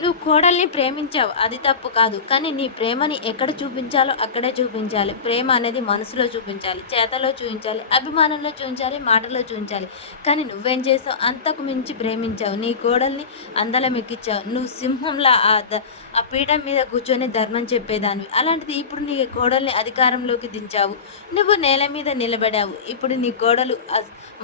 నువ్వు కోడల్ని ప్రేమించావు. అది తప్పు కాదు. కానీ నీ ప్రేమని ఎక్కడ చూపించాలో అక్కడే చూపించాలి. ప్రేమ అనేది మనసులో చూపించాలి. చేతలో చూయించాలి. అభిమానంలో చూయించాలి. మాటలో చూయించాలి. కానీ నువ్వేం చేసావు? అంతకు మించి ప్రేమించావు. నీ కోడల్ని అందలం ఎక్కించావు. నువ్వు సింహంలా ఆ పీఠం మీద కూర్చొని ధర్మం చెప్పేదానివి. అలాంటిది ఇప్పుడు నీ కోడల్ని అధికారంలోకి దించావు. నువ్వు నేల మీద నిలబడావు. ఇప్పుడు నీ కోడలు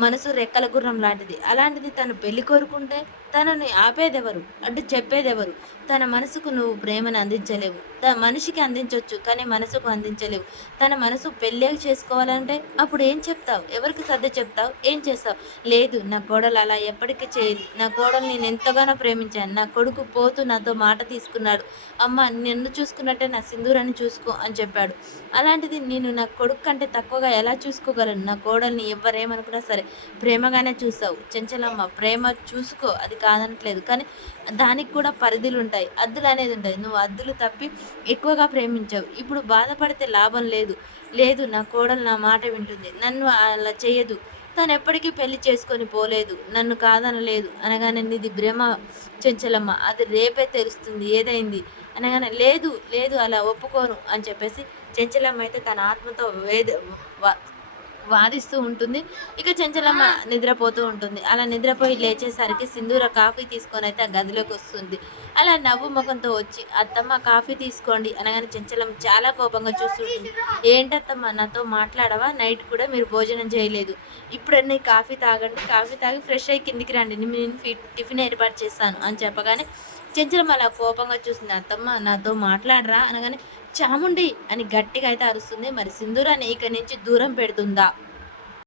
మనసు రెక్కల గుర్రం లాంటిది. అలాంటిది తను పెళ్లి కోరుకుంటే తనని ఆపేదెవరు? అడ్డు చెప్పేదెవరు? తన మనసుకు నువ్వు ప్రేమను అందించలేవు. మనిషికి అందించొచ్చు, కానీ మనసుకు అందించలేవు. తన మనసు పెళ్ళే చేసుకోవాలంటే అప్పుడు ఏం చెప్తావు? ఎవరికి సర్ది చెప్తావు? ఏం చేస్తావు? లేదు, నా కోడలు అలా ఎప్పటికీ చేయదు. నా కోడలు నేను ఎంతగానో ప్రేమించాను. నా కొడుకు పోతూ నాతో మాట తీసుకున్నాడు. అమ్మ, నిన్ను చూసుకున్నట్టే నా సింధూరాన్ని చూసుకో అని చెప్పాడు. అలాంటిది నేను నా కొడుకు కంటే తక్కువగా ఎలా చూసుకోగలను? నా కోడల్ని ఎవ్వరేమనుకున్నా సరే ప్రేమగానే చూస్తావు. చెంచలమ్మ, ప్రేమ చూసుకో, అది కాదనట్లేదు. కానీ దానికి కూడా పరిధులు ఉంటాయి. హద్దులు అనేది ఉంటాయి. నువ్వు హద్దులు తప్పి ఎక్కువగా ప్రేమించావు. ఇప్పుడు బాధపడితే లాభం లేదు. లేదు, నా కోడలు నా మాట వింటుంది. నన్ను అలా చేయదు. తను ఎప్పటికీ పెళ్లి చేసుకొని పోలేదు. నన్ను కాదనలేదు అనగానే నీది భ్రమ చెంచలమ్మ. అది రేపే తెలుస్తుంది ఏదైంది అనగానే, లేదు లేదు అలా ఒప్పుకోను అని చెప్పేసి చెంచలమ్మ అయితే తన ఆత్మతో వాదిస్తూ ఉంటుంది. ఇక చెంచలమ్మ నిద్రపోతూ ఉంటుంది. అలా నిద్రపోయి లేచేసరికి సింధూర కాఫీ తీసుకొని అయితే ఆ గదిలోకి వస్తుంది. అలా నవ్వు ముఖంతో వచ్చి, అత్తమ్మ కాఫీ తీసుకోండి అనగానే చెంచలమ్మ చాలా కోపంగా చూస్తుంటుంది. ఏంటత్తమ్మ, నాతో మాట్లాడవా? నైట్ కూడా మీరు భోజనం చేయలేదు. ఇప్పుడన్నీ కాఫీ తాగండి, కాఫీ తాగి ఫ్రెష్ అయ్యి కిందికి రండి, నేను టిఫిన్ ఏర్పాటు చేస్తాను అని చెప్పగానే చెంచలమ్మ అలా కోపంగా చూస్తుంది. అత్తమ్మ, నాతో మాట్లాడరా అనగానే చాముండి అని గట్టిగా అయితే అరుస్తుంది. మరి సింధూరాన్ని ఇక నుంచి దూరం పెడుతుందా?